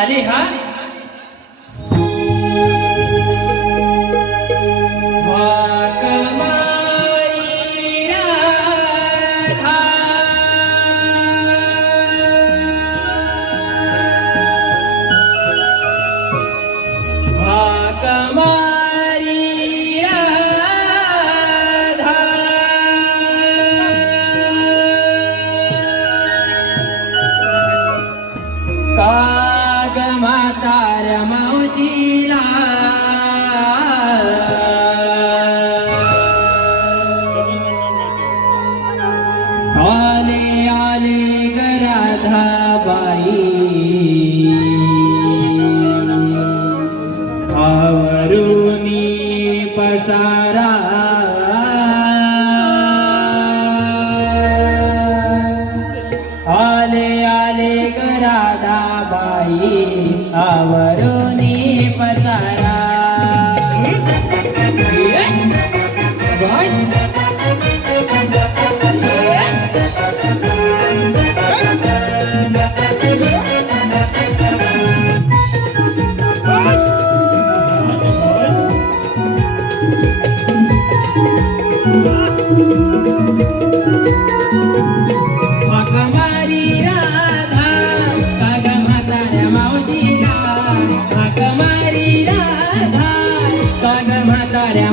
आले हा Come on. आले आले गराधा बाई आवरुनी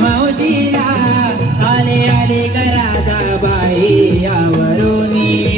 मावजीला आले आले कराधा बाई यावरुनी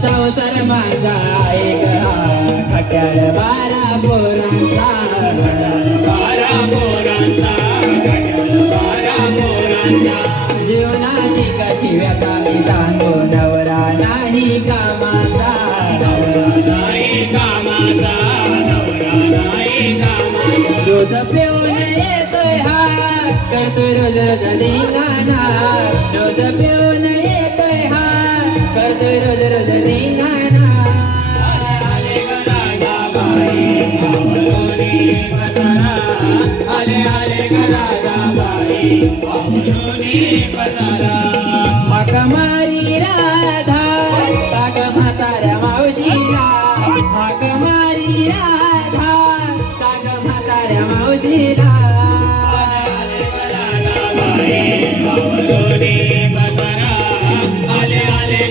संसार माझा एक खट्याळ बारा पोरांचा. जीवनाची कशी व्यथा मी सांगू नवरा नाही कामाचा नवरा नाही कामाचा नाही कामाचा रोज पिऊन येतोय हा करतोय रोज रोज धिंगाणा रोज पिऊन येतोय हा करतोय रोज रोज धिंगाणा आले आले आले गराजा बाई राधा काग म्हाताऱ्या राधा काग म्हाताऱ्या मावजीला आले आले